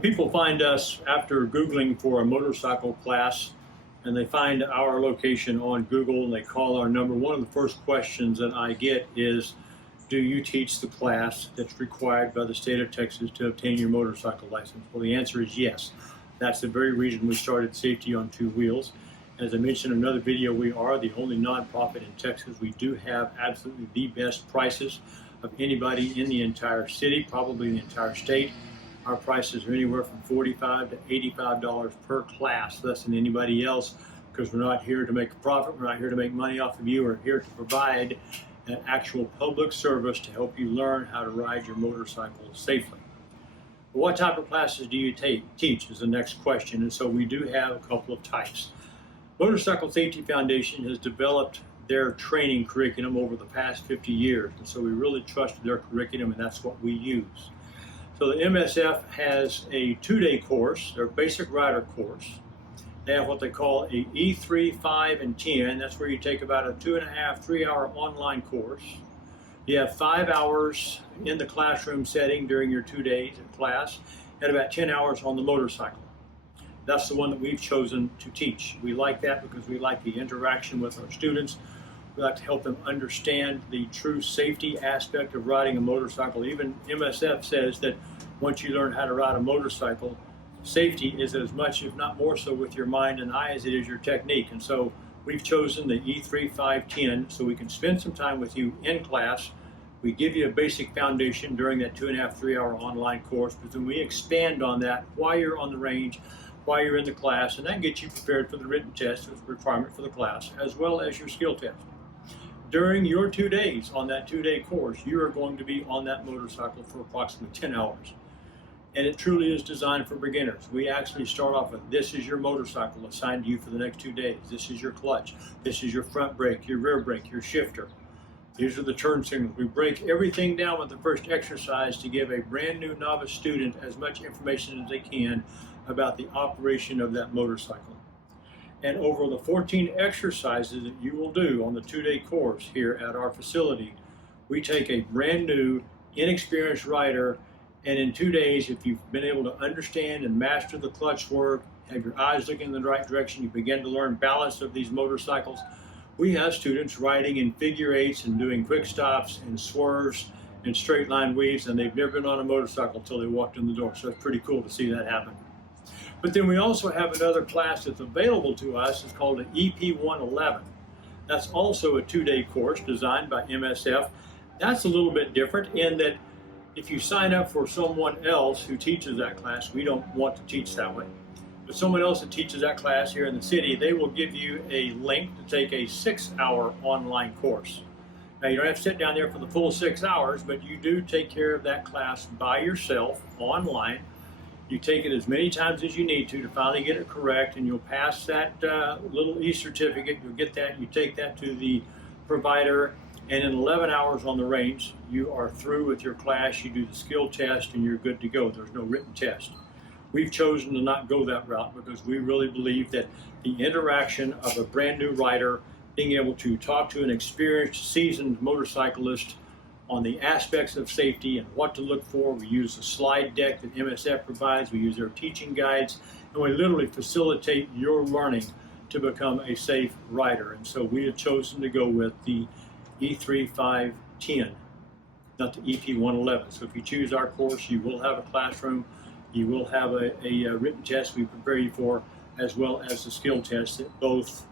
When people find us after Googling for a motorcycle class and they find our location on Google and they call our number, one of the first questions that I get is, do you teach the class that's required by the state of Texas to obtain your motorcycle license? Well, the answer is yes. That's the very reason we started Safety on Two Wheels. As I mentioned in another video, we are the only nonprofit in Texas. We do have absolutely the best prices of anybody in the entire city, probably the entire state. Our prices are anywhere from $45 to $85 per class, less than anybody else, because we're not here to make a profit. We're not here to make money off of you. We're here to provide an actual public service to help you learn how to ride your motorcycle safely. But what type of classes do you teach is the next question, and so we do have a couple of types. Motorcycle Safety Foundation has developed their training curriculum over the past 50 years, and so we really trust their curriculum, and that's what we use. So the MSF has a 2-day course, their basic rider course. They have what they call a E3, 5, and 10. That's where you take about a 2.5, 3-hour online course. You have 5 hours in the classroom setting during your 2 days of class, and about 10 hours on the motorcycle. That's the one that we've chosen to teach. We like that because we like the interaction with our students. We like to help them understand the true safety aspect of riding a motorcycle. Even MSF says that once you learn how to ride a motorcycle, safety is as much, if not more so, with your mind and eye as it is your technique. And so we've chosen the E3, 5, 10 so we can spend some time with you in class. We give you a basic foundation during that 2.5, 3-hour online course, but then we expand on that while you're on the range, while you're in the class, and that gets you prepared for the written test as a requirement for the class, as well as your skill test. During your 2 days on that 2-day course, you are going to be on that motorcycle for approximately 10 hours. And it truly is designed for beginners. We actually start off with, this is your motorcycle assigned to you for the next 2 days. This is your clutch. This is your front brake, your rear brake, your shifter. These are the turn signals. We break everything down with the first exercise to give a brand new novice student as much information as they can about the operation of that motorcycle. And over the 14 exercises that you will do on the 2-day course here at our facility, we take a brand new, inexperienced rider, and in 2 days, if you've been able to understand and master the clutch work, have your eyes looking in the right direction, you begin to learn balance of these motorcycles. We have students riding in figure eights and doing quick stops and swerves and straight line weaves, and they've never been on a motorcycle until they walked in the door. So it's pretty cool to see that happen. But then we also have another class that's available to us. It's called an EP 111. That's also a 2-day course designed by MSF. That's a little bit different in that if you sign up for someone else who teaches that class, we don't want to teach that way. But someone else that teaches that class here in the city, they will give you a link to take a 6-hour online course. Now, you don't have to sit down there for the full 6 hours, but you do take care of that class by yourself online. You take it as many times as you need to finally get it correct, and you'll pass that little e-certificate. You'll get that, you take that to the provider, and in 11 hours on the range, you are through with your class. You do the skill test, and you're good to go. There's no written test. We've chosen to not go that route because we really believe that the interaction of a brand new rider, being able to talk to an experienced, seasoned motorcyclist on the aspects of safety and what to look for. We use the slide deck that MSF provides. We use their teaching guides, and we literally facilitate your learning to become a safe rider. And so we have chosen to go with the E3, 5, 10, not the EP 111. So if you choose our course, you will have a classroom, you will have a written test we prepare you for, as well as the skill test that both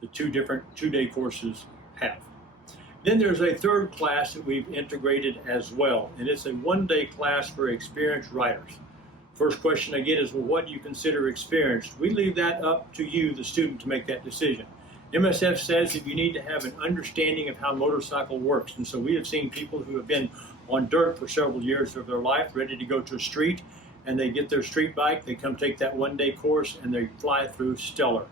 the 2 different 2-day courses have. Then there's a third class that we've integrated as well, and it's a 1-day class for experienced riders. First question I get is, well, what do you consider experienced? We leave that up to you, the student, to make that decision. MSF says that you need to have an understanding of how motorcycle works, and so we have seen people who have been on dirt for several years of their life, ready to go to a street, and they get their street bike, they come take that 1-day course, and they fly through stellar.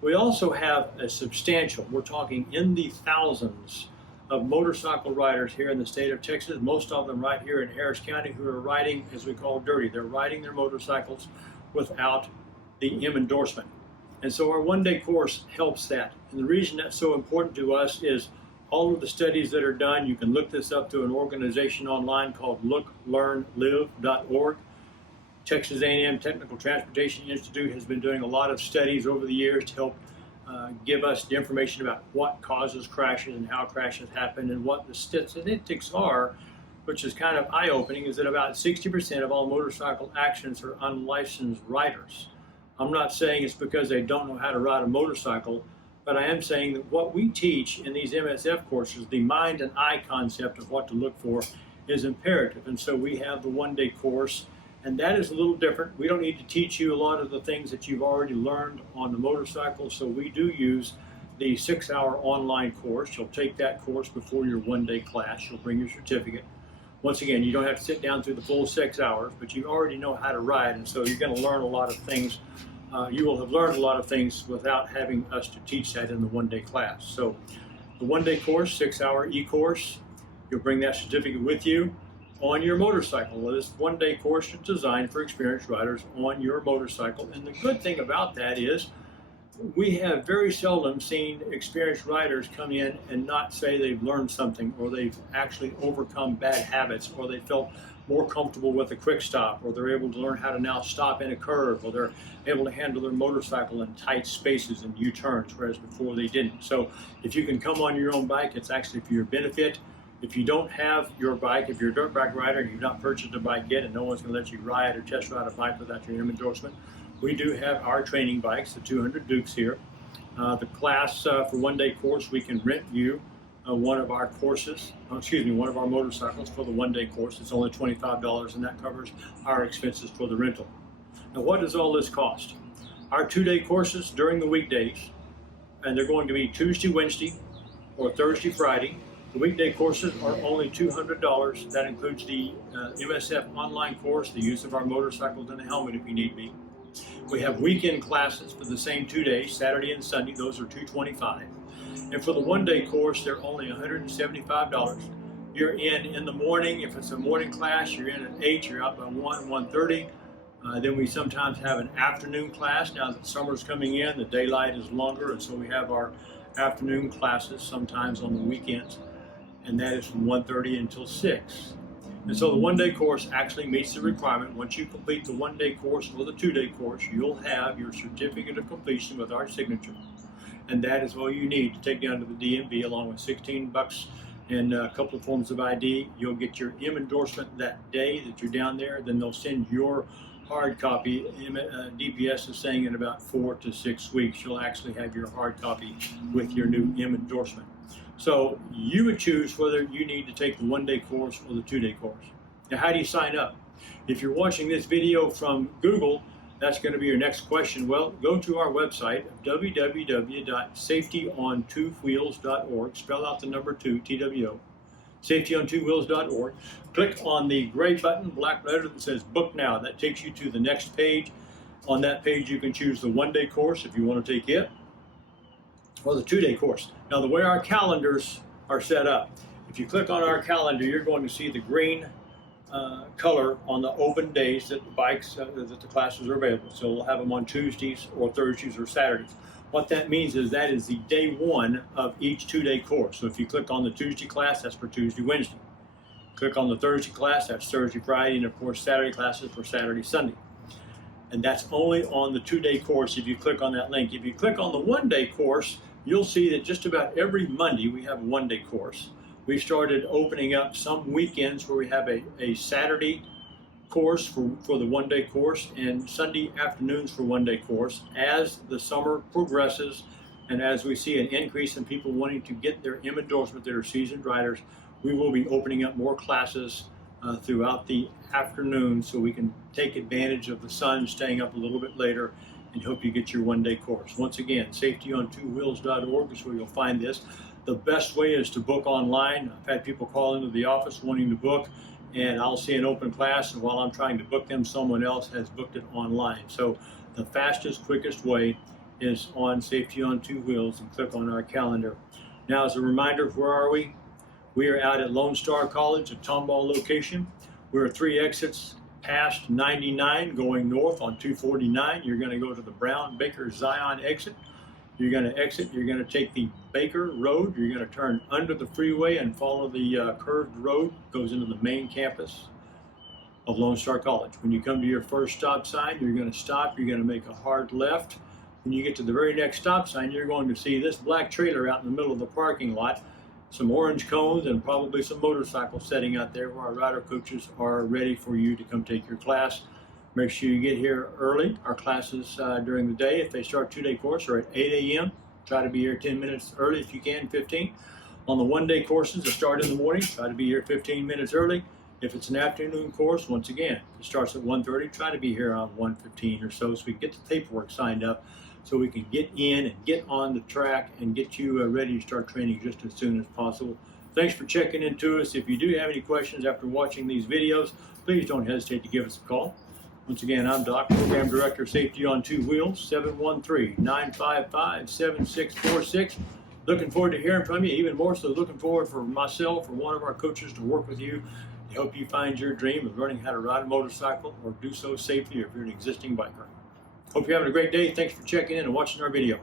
We also have a substantial, we're talking in the thousands of motorcycle riders here in the state of Texas, most of them right here in Harris County, who are riding, as we call, dirty. They're riding their motorcycles without the M endorsement. And so our 1-day course helps that. And the reason that's so important to us is all of the studies that are done. You can look this up through an organization online called looklearnlive.org. Texas A&M Technical Transportation Institute has been doing a lot of studies over the years to help give us the information about what causes crashes and how crashes happen and what the statistics are, which is kind of eye-opening, is that about 60% of all motorcycle accidents are unlicensed riders. I'm not saying it's because they don't know how to ride a motorcycle, but I am saying that what we teach in these MSF courses, the mind and eye concept of what to look for, is imperative. And so we have the one-day course, and that is a little different. We don't need to teach you a lot of the things that you've already learned on the motorcycle, so we do use the 6-hour online course. You'll take that course before your one-day class. You'll bring your certificate. Once again, you don't have to sit down through the full 6 hours, but you already know how to ride, and so you're going to learn a lot of things. You will have learned a lot of things without having us to teach that in the one-day class. So the one-day course, 6-hour e-course, you'll bring that certificate with you on your motorcycle. Well, this one-day course is designed for experienced riders on your motorcycle. And the good thing about that is we have very seldom seen experienced riders come in and not say they've learned something, or they've actually overcome bad habits, or they felt more comfortable with a quick stop, or they're able to learn how to now stop in a curve, or they're able to handle their motorcycle in tight spaces and U-turns, whereas before they didn't. So if you can come on your own bike, it's actually for your benefit. If you don't have your bike, if you're a dirt bike rider and you've not purchased a bike yet and no one's going to let you ride or test ride a bike without your endorsement, we do have our training bikes, the 200 Dukes here. The class for one-day course, we can rent you one of our courses, one of our motorcycles for the one-day course. It's only $25, and that covers our expenses for the rental. Now, what does all this cost? Our 2-day courses during the weekdays, and they're going to be Tuesday, Wednesday, or Thursday, Friday. The weekday courses are only $200. That includes the MSF online course, the use of our motorcycles and a helmet if you need be. We have weekend classes for the same 2 days, Saturday and Sunday. Those are $225. And for the one-day course, they're only $175. You're in the morning. If it's a morning class, you're in at 8, you're out by 1:30. Then we sometimes have an afternoon class. Now that summer's coming in, the daylight is longer, and so we have our afternoon classes sometimes on the weekends, and that is from 1:30 until 6. And so the one-day course actually meets the requirement. Once you complete the one-day course or the 2-day course, you'll have your certificate of completion with our signature. And that is all you need to take down to the DMV, along with $16 and a couple of forms of ID. You'll get your M endorsement that day that you're down there. Then they'll send your hard copy. DPS is saying in about 4 to 6 weeks, you'll actually have your hard copy with your new M endorsement. So you would choose whether you need to take the one-day course or the 2-day course. Now, how do you sign up? If you're watching this video from Google, that's going to be your next question. Well, go to our website, www.safetyontwowheels.org. Spell out the number 2, TWO. Safetyontwowheels.org. Click on the gray button, black letter that says Book Now. That takes you to the next page. On that page, you can choose the one-day course if you want to take it, or the 2-day course. Now, the way our calendars are set up, if you click on our calendar, you're going to see the green color on the open days that the bikes, that the classes are available. So we'll have them on Tuesdays or Thursdays or Saturdays. What that means is that is the day 1 of each 2-day course. So if you click on the Tuesday class, that's for Tuesday, Wednesday. Click on the Thursday class, that's Thursday, Friday, and of course Saturday classes for Saturday, Sunday. And that's only on the 2-day course if you click on that link. If you click on the one-day course, you'll see that just about every Monday we have a one-day course. We started opening up some weekends where we have a Saturday course for the one-day course and Sunday afternoons for one-day course. As the summer progresses and as we see an increase in people wanting to get their M endorsement that are seasoned riders, we will be opening up more classes throughout the afternoon so we can take advantage of the sun staying up a little bit later and help you get your one-day course. Once again, safetyontwowheels.org is where you'll find this. The best way is to book online. I've had people call into the office wanting to book, and I'll see an open class, and while I'm trying to book them, someone else has booked it online. So the fastest, quickest way is on Safety on Two Wheels, and click on our calendar. Now, as a reminder, where are we? We are out at Lone Star College, a Tomball location. We're 3 exits past 99 going north on 249. You're going to go to the Brown Baker Zion exit. You're going to exit. You're going to take the Baker Road. You're going to turn under the freeway and follow the curved road. Goes into the main campus of Lone Star College. When you come to your first stop sign, you're going to stop, you're going to make a hard left. When you get to the very next stop sign, you're going to see this black trailer out in the middle of the parking lot, some orange cones, and probably some motorcycles sitting out there where our rider coaches are ready for you to come take your class. Make sure you get here early. Our classes during the day, if they start 2-day course, are at 8 a.m. Try to be here 10 minutes early if you can, 15. On the 1-day courses, they start in the morning. Try to be here 15 minutes early. If it's an afternoon course, once again, it starts at 1:30. Try to be here around 1:15 or so we can get the paperwork signed up so we can get in and get on the track and get you ready to start training just as soon as possible. Thanks for checking into us. If you do have any questions after watching these videos, please don't hesitate to give us a call. Once again, I'm Doc, Program Director, Safety on Two Wheels, 713-955-7646. Looking forward to hearing from you, even more so looking forward for myself or one of our coaches to work with you to help you find your dream of learning how to ride a motorcycle or do so safely if you're an existing biker. Hope you're having a great day. Thanks for checking in and watching our video.